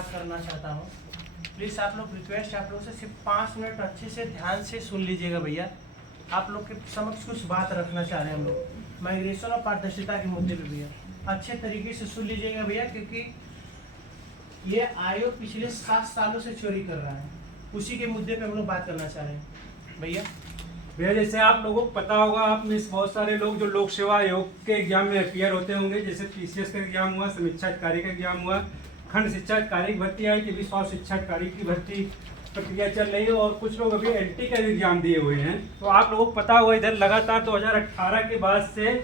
बात करना चाहता हूँ। प्लीज़ आप लोग, रिक्वेस्ट है आप लोग से, सिर्फ 5 मिनट अच्छे से ध्यान से सुन लीजिएगा भैया। आप लोग के समक्ष कुछ बात रखना चाह रहे हैं हम लोग माइग्रेशन और पारदर्शिता के मुद्दे पे भैया। अच्छे तरीके से सुन लीजिएगा भैया, क्योंकि ये आयोग पिछले 7 सालों से चोरी कर रहा है, उसी के मुद्दे पे हम लोग बात करना चाह रहे हैं भैया। भैया जैसे आप लोगों को पता होगा, आप में से बहुत सारे लोग जो लोक सेवा आयोग के एग्जाम में अपियर होते होंगे, जैसे पीसीएस का एग्जाम हुआ, समीक्षा अधिकारी का एग्जाम हुआ, खंड शिक्षा अधिकारी की भर्ती आई, कि विश्व शिक्षा अधिकारी की भर्ती प्रक्रिया चल रही है, और कुछ लोग अभी एलटी का भी एग्जाम दिए हुए हैं। तो आप लोगों को पता होगा, इधर लगातार 2018 के बाद से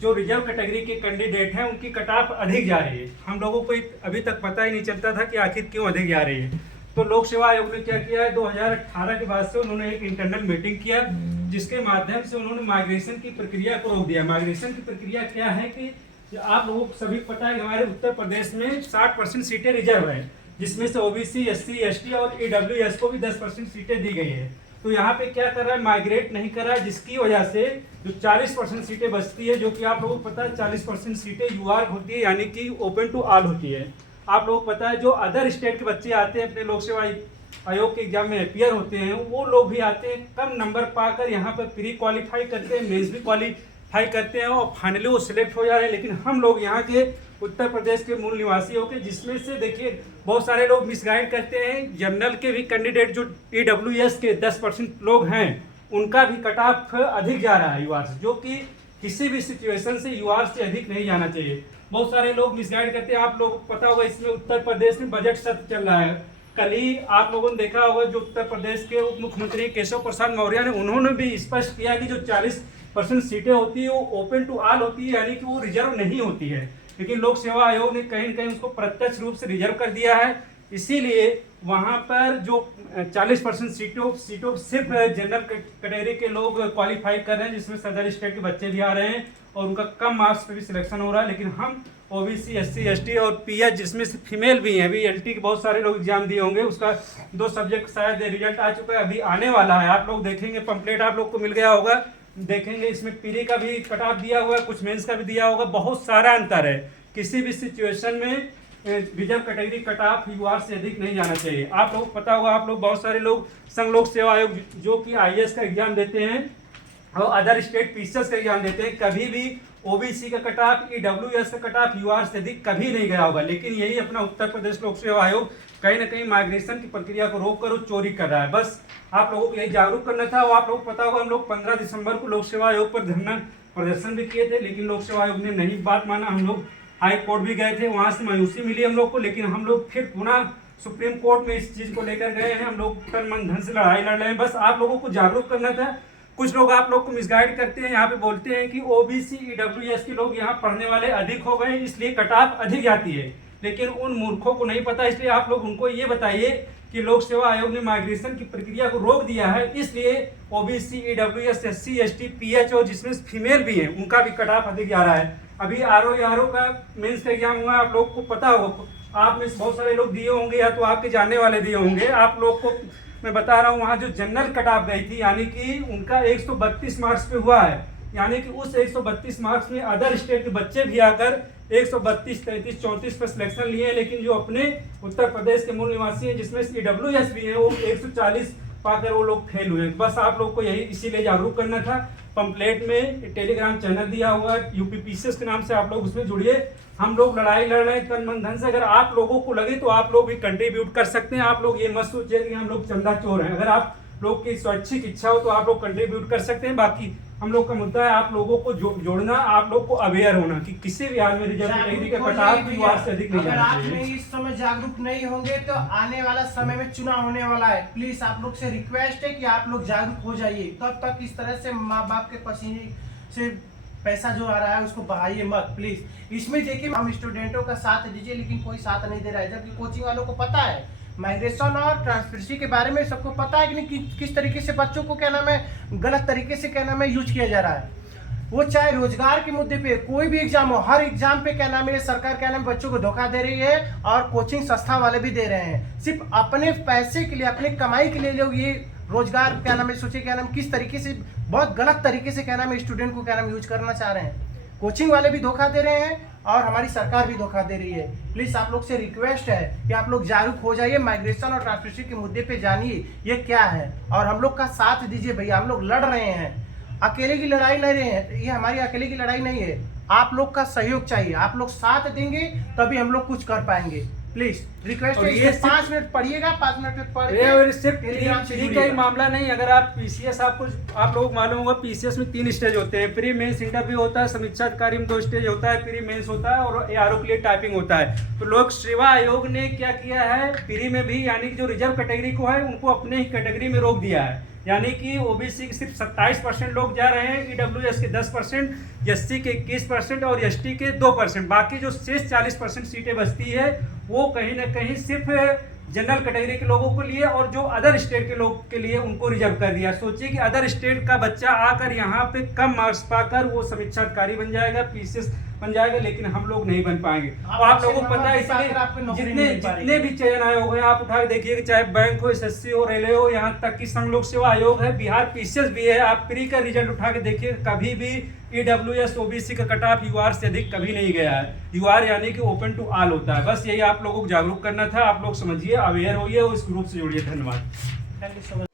जो रिजर्व कैटेगरी के कैंडिडेट हैं उनकी कट ऑफ अधिक जा रही है। हम लोगों को अभी तक पता ही नहीं चलता था कि आखिर क्यों अधिक जा रही है। तो लोक सेवा आयोग ने क्या किया है, 2018 के बाद से उन्होंने एक इंटरनल मीटिंग किया, जिसके माध्यम से उन्होंने माइग्रेशन की प्रक्रिया को रोक दिया। माइग्रेशन की प्रक्रिया क्या है कि आप लोगों को सभी पता है कि हमारे उत्तर प्रदेश में 60% सीटें रिजर्व हैं, जिसमें से ओबीसी, एससी, एसटी और ईडब्ल्यूएस को भी 10% सीटें दी गई है। तो यहाँ पे क्या कर रहा है, माइग्रेट नहीं कर रहा है, जिसकी वजह से जो 40% सीटें बचती है, जो कि आप लोगों को पता है 40% सीटें यूआर होती है, यानी कि ओपन टू ऑल होती है। आप लोगों को पता है जो अदर स्टेट के बच्चे आते हैं अपने लोक सेवा आयोग के एग्जाम में अपियर होते हैं, वो लोग भी आते हैं कम नंबर पाकर यहाँ पर प्री क्वालिफाई करते हैं, मेंस भी क्वालिफाई करते हैं और फाइनली वो सिलेक्ट हो जा रहे हैं। लेकिन हम लोग यहाँ के उत्तर प्रदेश के मूल निवासी हो के, जिसमें से देखिए बहुत सारे लोग मिसगाइड करते हैं। जनरल के भी कैंडिडेट जो ईडब्ल्यूएस के 10% लोग हैं, उनका भी कट ऑफ अधिक जा रहा है यूआर से, जो कि किसी भी सिचुएशन से यूआर से अधिक नहीं जाना चाहिए। बहुत सारे लोग मिसगाइड करते हैं। आप लोगों को पता होगा, इसमें उत्तर प्रदेश में बजट सत्र चल रहा है। कल ही आप लोगों ने देखा होगा, जो उत्तर प्रदेश के उप मुख्यमंत्री केशव प्रसाद मौर्य ने, उन्होंने भी स्पष्ट किया कि जो 40% सीटें होती है वो ओपन टू ऑल होती है, यानी कि वो रिजर्व नहीं होती है। लेकिन लोक सेवा आयोग ने कहीं न कहीं उसको प्रत्यक्ष रूप से रिजर्व कर दिया है। इसीलिए वहाँ पर जो 40% सीटों सिर्फ जनरल कैटेगरी के लोग क्वालिफाई कर रहे हैं, जिसमें सदर स्टेट के बच्चे भी आ रहे हैं और उनका कम मार्क्स पे भी सिलेक्शन हो रहा है। लेकिन हम ओबीसी, एससी, एसटी और पीएच, जिसमें से फीमेल भी हैं, अभी एलटी के बहुत सारे लोग एग्जाम दिए होंगे, उसका 2 सब्जेक्ट शायद रिजल्ट आ चुका है, अभी आने वाला है। आप लोग देखेंगे, पंपलेट आप लोग को मिल गया होगा, देखेंगे इसमें पीरी का भी कट ऑफ दिया हुआ है, कुछ मेंस का भी दिया होगा। बहुत सारा अंतर है। किसी भी सिचुएशन में reserve category cut off UR से अधिक नहीं जाना चाहिए। आप लोग पता होगा, आप लोग बहुत सारे लोग संघ लोक सेवा आयोग जो कि आईएएस का एग्जाम देते हैं और अदर स्टेट पीसीएस का एग्जाम देते हैं, कभी भी ओबीसी का कट ऑफ, ईडब्ल्यूएस का कट ऑफ यूआर से अधिक कभी नहीं गया होगा। लेकिन यही अपना उत्तर प्रदेश लोक सेवा आयोग कहीं ना कहीं माइग्रेशन की प्रक्रिया को रोक कर चोरी कर रहा है। बस आप लोगों को यही जागरूक करना था। और आप लोगों को पता होगा, हम लोग 15 दिसंबर को लोक सेवा आयोग पर धरना प्रदर्शन भी किए थे, लेकिन लोक सेवा आयोग ने नहीं बात माना। हम लोग हाई कोर्ट भी गए थे, वहाँ से मायूसी मिली हम लोग को, लेकिन हम लोग फिर पुनः सुप्रीम कोर्ट में इस चीज़ को लेकर गए हैं। हम लोग तन मन धन से लड़ाई लड़ रहे हैं। बस आप लोगों को जागरूक करना था। कुछ लोग आप लोग को मिसगाइड करते हैं, यहाँ पे बोलते हैं कि ओबीसी, ईडब्ल्यूएस के लोग यहाँ पढ़ने वाले अधिक हो गए, इसलिए कट ऑफ अधिक जाती है। लेकिन उन मूर्खों को नहीं पता, इसलिए आप लोग उनको ये बताइए कि लोक सेवा आयोग ने माइग्रेशन की प्रक्रिया को रोक दिया है, इसलिए OBC, EWS, SC, ST, pH और जिसमें फीमेल भी हैं, उनका भी कट ऑफ अधिक जा रहा है। अभी आरओ का मेंस का एग्जाम हुआ, आप लोग को पता होगा, आप में बहुत सारे लोग दिए होंगे या तो आपके जानने वाले दिए होंगे। आप लोग को मैं बता रहा हूँ, वहाँ जो जनरल कट ऑफ गई थी, यानी कि उनका 132 मार्क्स पे हुआ है, यानी कि उस 132 मार्क्स में अदर स्टेट के बच्चे भी आकर 132, 33, 34 पर सिलेक्शन लिए हैं। लेकिन जो अपने उत्तर प्रदेश के मूल निवासी हैं, जिसमें ईडब्ल्यूएस भी हैं, वो 140 पाकर वो लोग फेल हुए। बस आप लोग को यही इसीलिए जागरूक करना था। पंपलेट में टेलीग्राम चैनल दिया हुआ है यूपीपीसीएस के नाम से, आप लोग उसमें जुड़िए। हम लोग लड़ाई लड़ रहे हैं तन मन धन से। अगर आप लोगों को लगे तो आप लोग भी कंट्रीब्यूट कर सकते हैं। आप लोग ये मत सोचिए कि हम लोग चंदा चोर हैं। अगर आप लोग की स्वैच्छिक इच्छा हो तो आप लोग कंट्रीब्यूट कर सकते हैं। बाकी हम लोग का मुद्दा है आप लोगों को जोड़ना, आप लोग को अवेयर होना कि किसी भी हाल में रिजर्व कैटेगरी का कट ऑफ यूआर से अधिक नहीं जाना चाहिए। अगर आप इस समय जागरूक नहीं होंगे तो आने वाला समय में चुनाव होने वाला है। प्लीज आप लोग से रिक्वेस्ट है कि आप लोग जागरूक हो जाइए। तब तक इस तरह से माँ बाप के पसीने से पैसा जो आ रहा है उसको बहाइए मत प्लीज। इसमें देखिए, हम स्टूडेंटों का साथ दीजिए, लेकिन कोई साथ नहीं दे रहा है। जबकि कोचिंग वालों को पता है माइग्रेशन और ट्रांसफरेंसी के बारे में, सबको पता है कि नहीं किस तरीके से बच्चों को क्या नाम है गलत तरीके से क्या नाम है यूज किया जा रहा है। वो चाहे रोजगार के मुद्दे पे कोई भी एग्जाम हो, हर एग्जाम पे क्या नाम है सरकार क्या नाम बच्चों को धोखा दे रही है और कोचिंग संस्था वाले भी दे रहे हैं। सिर्फ अपने पैसे के लिए, अपने कमाई के लिए लोग ये रोजगार क्या नाम है सोचिए क्या नाम किस तरीके से बहुत गलत तरीके से क्या नाम है स्टूडेंट को क्या नाम यूज करना चाह रहे हैं। कोचिंग वाले भी धोखा दे रहे हैं और हमारी सरकार भी धोखा दे रही है। प्लीज आप लोग से रिक्वेस्ट है कि आप लोग जागरूक हो जाइए, माइग्रेशन और ट्रांसमिशन के मुद्दे पे जानिए ये क्या है और हम लोग का साथ दीजिए भैया। हम लोग लड़ रहे हैं, अकेले की लड़ाई नहीं रहे हैं, ये हमारी अकेले की लड़ाई नहीं है। आप लोग का सहयोग चाहिए, आप लोग साथ देंगे तभी हम लोग कुछ कर पाएंगे। प्लीज रिक्वेस्ट है, ये 5 मिनट पढ़िएगा, 5 मिनट में पढ़ के और सिर्फ टेलीग्राम से फ्री का ही जुड़िएगा। मामला नहीं। अगर आप पीसीएस आप लोगों को मालूम होगा, पीसीएस में 3 स्टेज होते हैं। प्री मेंस इंटरव्यू होता है, समीक्षा अधिकारी में 2 स्टेज होता है, प्री मेंस होता है और एआरओ के लिए टाइपिंग होता है। तो लोक सेवा आयोग ने क्या किया है, प्री में भी यानी कि जो रिजर्व कैटेगरी को है उनको अपने ही कैटेगरी में रोक दिया है। यानी कि ओबीसी के सिर्फ 27% लोग जा रहे हैं, ईडब्ल्यूएस के 10%, एससी के 21% और एसटी के 2%। बाकी जो शेष 40% सीटें बचती है वो कहीं ना कहीं सिर्फ जनरल कैटेगरी के लोगों के लिए और जो अदर स्टेट के लोग के लिए उनको रिजर्व कर दिया। सोचिए कि अदर स्टेट का बच्चा आकर यहाँ पे कम मार्क्स पाकर वो समीक्षा अधिकारी बन जाएगा, पीसीएस बन जाएगा, लेकिन हम लोग नहीं बन पाएंगे। और आप लोगों को पता है, इसलिए जितने भी चयन आयोग हैं आप उठा के देखिए, चाहे बैंक हो, एसएससी हो, रेलवे हो, यहाँ तक कि संघ लोक सेवा आयोग है, बिहार पीसीएस भी है। आप प्री का रिजल्ट उठा के देखिए, कभी भी ईडब्ल्यूएस ओबीसी का कट ऑफ यूआर से अधिक कभी नहीं गया है। यूआर यानी कि ओपन टू ऑल होता है। बस यही आप लोगों को जागरूक करना था। आप लोग समझिए, अवेयर होइए और इस ग्रुप से जुड़िए। धन्यवाद। Thank you so much.